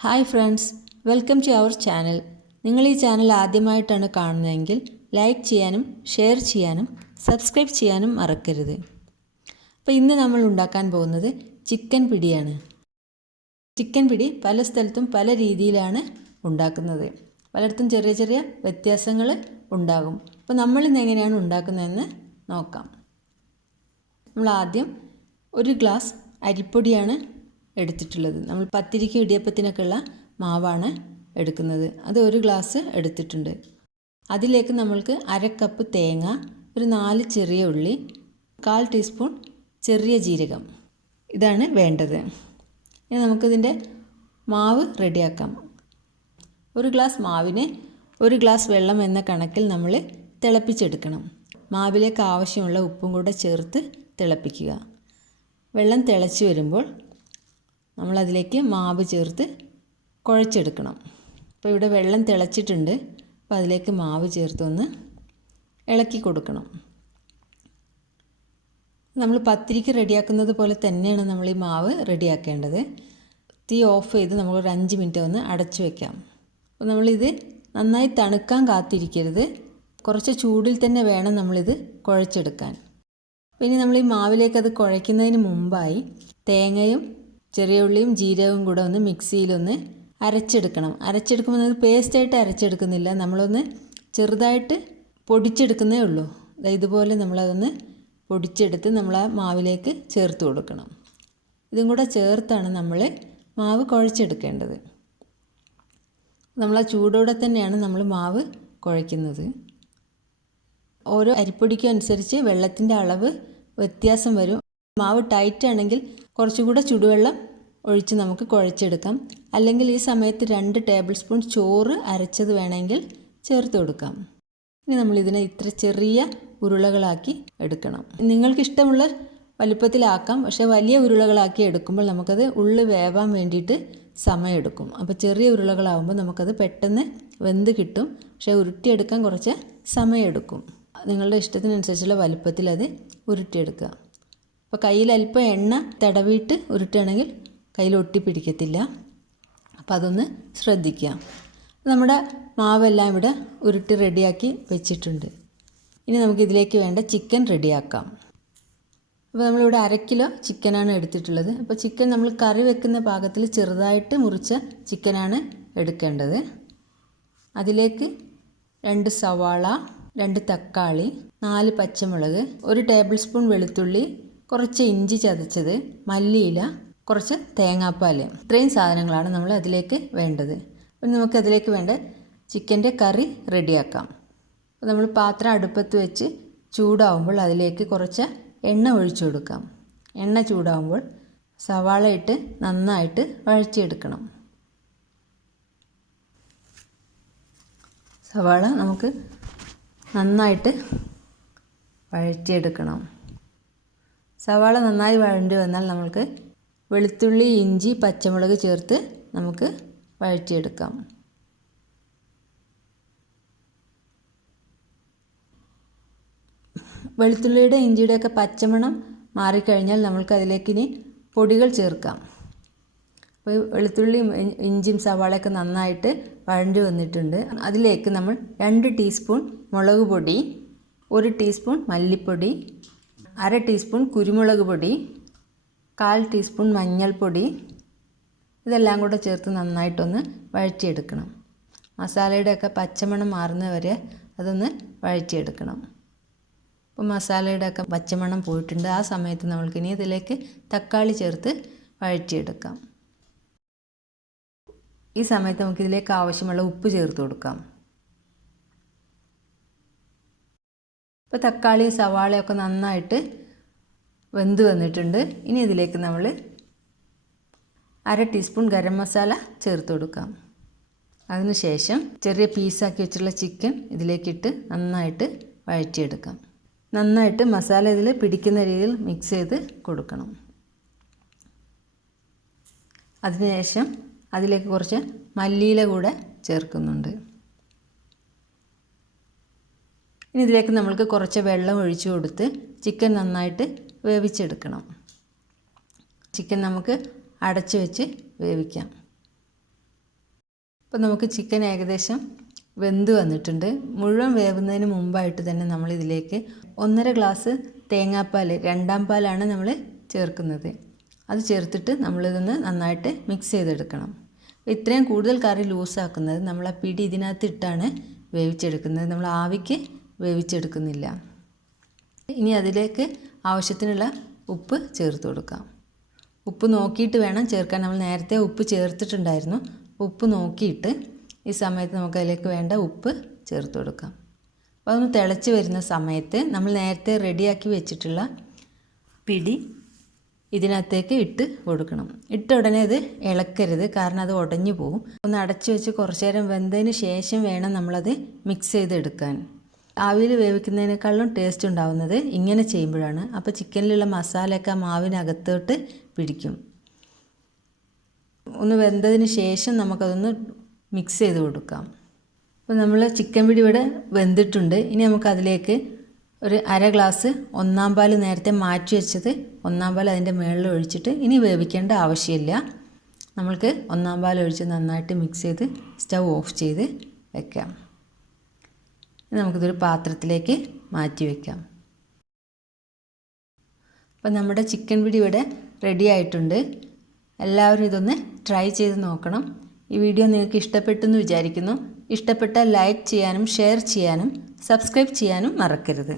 Hi friends, welcome to our channel. നിങ്ങൾ ഈ channel ആദ്യമായിട്ടാണ് കാണുന്നതെങ്കിൽ ലൈക്ക് ചെയ്യാനും ഷെയർ ചെയ്യാനും സബ്സ്ക്രൈബ് ചെയ്യാനും മറക്കരുത്. അപ്പോൾ ഇന്ന് നമ്മൾ ഉണ്ടാക്കാൻ പോകുന്നത് ചിക്കൻ പിടിയാണ്. ചിക്കൻ പിടി പല സ്ഥലത്തും പല രീതിയിലാണ് ഉണ്ടാക്കുന്നത്. പലയിടത്തും ചെറിയ ചെറിയ വ്യത്യാസങ്ങൾ ഉണ്ടാകും. അപ്പോൾ നമ്മളിന്ന് എങ്ങനെയാണ് ഉണ്ടാക്കുന്നതെന്ന് നോക്കാം. നമ്മൾ ആദ്യം ഒരു ഗ്ലാസ് അരിപ്പൊടിയാണ് എടുത്തിട്ടുള്ളത്. നമ്മൾ പത്തിരിക്ക് ഇടിയപ്പത്തിനൊക്കെ ഉള്ള മാവാണ് എടുക്കുന്നത്. അത് ഒരു ഗ്ലാസ് എടുത്തിട്ടുണ്ട്. അതിലേക്ക് നമ്മൾക്ക് അര കപ്പ് തേങ്ങ, ഒരു 4 ചെറിയ ഉള്ളി, 1/4 ടീസ്പൂൺ ചെറിയ ജീരകം, ഇതാണ് വേണ്ടത്. ഇനി നമുക്കിതിൻ്റെ മാവ് റെഡിയാക്കാം. ഒരു ഗ്ലാസ് മാവിന് 1 ഗ്ലാസ് വെള്ളം എന്ന കണക്കിൽ നമ്മൾ തിളപ്പിച്ചെടുക്കണം. മാവിലേക്ക് ആവശ്യമുള്ള ഉപ്പും കൂടെ ചേർത്ത് തിളപ്പിക്കുക. വെള്ളം തിളച്ച് വരുമ്പോൾ നമ്മളതിലേക്ക് മാവ് ചേർത്ത് കുഴച്ചെടുക്കണം. അപ്പോൾ ഇവിടെ വെള്ളം തിളച്ചിട്ടുണ്ട്. അപ്പോൾ അതിലേക്ക് മാവ് ചേർത്തൊന്ന് ഇളക്കി കൊടുക്കണം. നമ്മൾ പത്തിരിക്ക് റെഡിയാക്കുന്നത് പോലെ തന്നെയാണ് നമ്മൾ ഈ മാവ് റെഡിയാക്കേണ്ടത്. തീ ഓഫ് ചെയ്ത് നമ്മളൊരു 5 മിനിറ്റ് ഒന്ന് അടച്ചു വയ്ക്കാം. അപ്പോൾ നമ്മളിത് നന്നായി തണുക്കാൻ കാത്തിരിക്കരുത്. കുറച്ച് ചൂടിൽ തന്നെ വേണം നമ്മളിത് കുഴച്ചെടുക്കാൻ. പിന്നെ നമ്മൾ ഈ മാവിലേക്ക് അത് കുഴയ്ക്കുന്നതിന് മുമ്പായി തേങ്ങയും ചെറിയ ഉള്ളിയും ജീരകവും കൂടെ ഒന്ന് മിക്സിയിലൊന്ന് അരച്ചെടുക്കണം. അരച്ചെടുക്കുമ്പോൾ അത് പേസ്റ്റായിട്ട് അരച്ചെടുക്കുന്നില്ല, നമ്മളൊന്ന് ചെറുതായിട്ട് പൊടിച്ചെടുക്കുന്നേ ഉള്ളൂ. ഇതുപോലെ നമ്മളതൊന്ന് പൊടിച്ചെടുത്ത് നമ്മൾ ആ മാവിലേക്ക് ചേർത്ത് കൊടുക്കണം. ഇതും കൂടെ ചേർത്താണ് നമ്മൾ മാവ് കുഴച്ചെടുക്കേണ്ടത്. നമ്മൾ ആ ചൂടോടെ തന്നെയാണ് നമ്മൾ മാവ് കുഴയ്ക്കുന്നത്. ഓരോ അരിപ്പൊടിക്കും അനുസരിച്ച് വെള്ളത്തിൻ്റെ അളവ് വ്യത്യാസം വരും. മാവ് ടൈറ്റ് ആണെങ്കിൽ കുറച്ചുകൂടെ ചുടുവെള്ളം ഒഴിച്ച് നമുക്ക് കുഴച്ചെടുക്കാം. അല്ലെങ്കിൽ ഈ സമയത്ത് 2 ടേബിൾ സ്പൂൺ ചോറ് അരച്ചത് വേണമെങ്കിൽ ചേർത്ത് കൊടുക്കാം. ഇനി നമ്മളിതിനെ ഇത്ര ചെറിയ ഉരുളകളാക്കി എടുക്കണം. നിങ്ങൾക്കിഷ്ടമുള്ള വലുപ്പത്തിലാക്കാം. പക്ഷേ വലിയ ഉരുളകളാക്കി എടുക്കുമ്പോൾ നമുക്കത് ഉള്ളു വേവാൻ വേണ്ടിയിട്ട് സമയമെടുക്കും. അപ്പോൾ ചെറിയ ഉരുളകളാകുമ്പോൾ നമുക്കത് പെട്ടെന്ന് വെന്ത് കിട്ടും. പക്ഷേ ഉരുട്ടിയെടുക്കാൻ കുറച്ച് സമയമെടുക്കും. നിങ്ങളുടെ ഇഷ്ടത്തിനനുസരിച്ചുള്ള വലുപ്പത്തിൽ അത് ഉരുട്ടിയെടുക്കുക. അപ്പോൾ കയ്യിൽ അല്പം എണ്ണ തടവിയിട്ട് ഉരുട്ടുകയാണെങ്കിൽ കയ്യിൽ ഒട്ടിപ്പിടിക്കത്തില്ല. അപ്പോൾ അതൊന്ന് ശ്രദ്ധിക്കുക. നമ്മുടെ മാവെല്ലാം ഇവിടെ ഉരുട്ടി റെഡിയാക്കി വെച്ചിട്ടുണ്ട്. ഇനി നമുക്കിതിലേക്ക് വേണ്ട ചിക്കൻ റെഡിയാക്കാം. അപ്പോൾ നമ്മളിവിടെ 1/2 കിലോ ചിക്കനാണ് എടുത്തിട്ടുള്ളത്. അപ്പോൾ ചിക്കൻ നമ്മൾ കറി വെക്കുന്ന പാകത്തിൽ ചെറുതായിട്ട് മുറിച്ച ചിക്കനാണ് എടുക്കേണ്ടത്. അതിലേക്ക് 2 സവാള, 2 തക്കാളി, 4 പച്ചമുളക്, 1 ടേബിൾ സ്പൂൺ വെളുത്തുള്ളി, കുറച്ച് ഇഞ്ചി ചതച്ചത്, മല്ലിയില, കുറച്ച് തേങ്ങാപ്പാൽ, ഇത്രയും സാധനങ്ങളാണ് നമ്മൾ അതിലേക്ക് വേണ്ടത്. അപ്പം നമുക്കതിലേക്ക് വേണ്ട ചിക്കൻ്റെ കറി റെഡിയാക്കാം. അപ്പോൾ നമ്മൾ പാത്രം അടുപ്പത്ത് വെച്ച് ചൂടാവുമ്പോൾ അതിലേക്ക് കുറച്ച് എണ്ണ ഒഴിച്ചു കൊടുക്കാം. എണ്ണ ചൂടാവുമ്പോൾ സവാള ഇട്ട് നന്നായിട്ട് വഴറ്റിയെടുക്കണം. സവാള നമുക്ക് നന്നായിട്ട് വഴറ്റിയെടുക്കണം. സവാള നന്നായി വഴണ്ടി വന്നാൽ നമ്മൾക്ക് വെളുത്തുള്ളി, ഇഞ്ചി, പച്ചമുളക് ചേർത്ത് നമുക്ക് വഴറ്റിയെടുക്കാം. വെളുത്തുള്ളിയുടെ ഇഞ്ചിയുടെയൊക്കെ പച്ചമണം മാറിക്കഴിഞ്ഞാൽ നമ്മൾക്ക് അതിലേക്ക് ഇനി പൊടികൾ ചേർക്കാം. അപ്പോൾ വെളുത്തുള്ളിയും ഇഞ്ചിയും സവാളയൊക്കെ നന്നായിട്ട് വഴണ്ടി വന്നിട്ടുണ്ട്. അതിലേക്ക് നമ്മൾ 2 ടീസ്പൂൺ മുളക് പൊടി, 1 ടീസ്പൂൺ മല്ലിപ്പൊടി, 1/2 ടീസ്പൂൺ കുരുമുളക് പൊടി, 1/4 ടീസ്പൂൺ മഞ്ഞൾപ്പൊടി, ഇതെല്ലാം കൂടെ ചേർത്ത് നന്നായിട്ടൊന്ന് വഴറ്റിയെടുക്കണം. മസാലയുടെയൊക്കെ പച്ചമണം മാറുന്നവരെ അതൊന്ന് വഴറ്റിയെടുക്കണം. അപ്പോൾ മസാലയുടെയൊക്കെ പച്ചമണം പോയിട്ടുണ്ട്. ആ സമയത്ത് നമ്മൾക്കിനി ഇതിലേക്ക് തക്കാളി ചേർത്ത് വഴറ്റിയെടുക്കാം. ഈ സമയത്ത് നമുക്കിതിലേക്ക് ആവശ്യമുള്ള ഉപ്പ് ചേർത്ത് കൊടുക്കാം. ഇപ്പോൾ തക്കാളി സവാളയൊക്കെ നന്നായിട്ട് വെന്ത് വന്നിട്ടുണ്ട്. ഇനി ഇതിലേക്ക് നമ്മൾ 1/2 ടീസ്പൂൺ ഗരം മസാല ചേർത്ത് കൊടുക്കാം. അതിനുശേഷം ചെറിയ പീസാക്കി വെച്ചിട്ടുള്ള ചിക്കൻ ഇതിലേക്കിട്ട് നന്നായിട്ട് വഴറ്റിയെടുക്കാം. നന്നായിട്ട് മസാല ഇതിൽ പിടിക്കുന്ന രീതിയിൽ മിക്സ് ചെയ്ത് കൊടുക്കണം. അതിനുശേഷം അതിലേക്ക് കുറച്ച് മല്ലിയില കൂടെ ചേർക്കുന്നുണ്ട്. ഇനി ഇതിലേക്ക് നമ്മൾക്ക് കുറച്ച് വെള്ളം ഒഴിച്ചു കൊടുത്ത് ചിക്കൻ നന്നായിട്ട് വേവിച്ചെടുക്കണം. ചിക്കൻ നമുക്ക് അടച്ചു വെച്ച് വേവിക്കാം. അപ്പോൾ നമുക്ക് ചിക്കൻ ഏകദേശം വെന്ത് വന്നിട്ടുണ്ട്. മുഴുവൻ വേവുന്നതിന് മുമ്പായിട്ട് തന്നെ നമ്മളിതിലേക്ക് 1.5 ഗ്ലാസ് തേങ്ങാപ്പാൽ, രണ്ടാം പാലാണ് നമ്മൾ ചേർക്കുന്നത്. അത് ചേർത്തിട്ട് നമ്മളിതൊന്ന് നന്നായിട്ട് മിക്സ് ചെയ്തെടുക്കണം. ഇത്രയും കൂടുതൽ കറി ലൂസാക്കുന്നത് നമ്മൾ ആ പിടി ഇതിനകത്ത് ഇട്ടാണ് വേവിച്ചെടുക്കുന്നത്. നമ്മൾ ആവിക്ക് വേവിച്ചെടുക്കുന്നില്ല. ഇനി അതിലേക്ക് ആവശ്യത്തിനുള്ള ഉപ്പ് ചേർത്ത് കൊടുക്കാം. ഉപ്പ് നോക്കിയിട്ട് വേണം ചേർക്കാൻ. നമ്മൾ നേരത്തെ ഉപ്പ് ചേർത്തിട്ടുണ്ടായിരുന്നു. ഉപ്പ് നോക്കിയിട്ട് ഈ സമയത്ത് നമുക്ക് അതിലേക്ക് വേണ്ട ഉപ്പ് ചേർത്ത് കൊടുക്കാം. അപ്പോൾ അതൊന്ന് തിളച്ച് വരുന്ന സമയത്ത് നമ്മൾ നേരത്തെ റെഡിയാക്കി വെച്ചിട്ടുള്ള പിടി ഇതിനകത്തേക്ക് ഇട്ട് കൊടുക്കണം. ഇട്ട ഉടനെ അത് ഇളക്കരുത്, കാരണം അത് ഉടഞ്ഞു പോകും. ഒന്ന് അടച്ചു വെച്ച് കുറച്ച് നേരം വെന്തതിന് ശേഷം വേണം നമ്മളത് മിക്സ് ചെയ്തെടുക്കാൻ. ആവിയിൽ വേവിക്കുന്നതിനേക്കാളും ടേസ്റ്റ് ഉണ്ടാവുന്നത് ഇങ്ങനെ ചെയ്യുമ്പോഴാണ്. അപ്പോൾ ചിക്കനിലുള്ള മസാലയൊക്കെ ആ മാവിനകത്തോട്ട് പിടിക്കും. ഒന്ന് വെന്തതിന് ശേഷം നമുക്കതൊന്ന് മിക്സ് ചെയ്ത് കൊടുക്കാം. അപ്പോൾ നമ്മൾ ചിക്കൻ പിടി ഇവിടെ വെന്തിട്ടുണ്ട്. ഇനി നമുക്കതിലേക്ക് ഒരു 1/2 ഗ്ലാസ് ഒന്നാം പാൽ നേരത്തെ മാറ്റി വെച്ചത് ഒന്നാം പാൽ അതിൻ്റെ മുകളിൽ ഒഴിച്ചിട്ട് ഇനി വേവിക്കേണ്ട ആവശ്യമില്ല. നമ്മൾക്ക് ഒന്നാം പാൽ ഒഴിച്ച് നന്നായിട്ട് മിക്സ് ചെയ്ത് സ്റ്റൗ ഓഫ് ചെയ്ത് വെക്കാം. നമുക്കിതൊരു പാത്രത്തിലേക്ക് മാറ്റി വയ്ക്കാം. അപ്പോൾ നമ്മുടെ ചിക്കൻ പിടി ഇവിടെ റെഡി ആയിട്ടുണ്ട്. എല്ലാവരും ഇതൊന്ന് ട്രൈ ചെയ്ത് നോക്കണം. ഈ വീഡിയോ നിങ്ങൾക്ക് ഇഷ്ടപ്പെട്ടെന്ന് വിചാരിക്കുന്നു. ഇഷ്ടപ്പെട്ടാൽ ലൈക്ക് ചെയ്യാനും ഷെയർ ചെയ്യാനും സബ്സ്ക്രൈബ് ചെയ്യാനും മറക്കരുത്.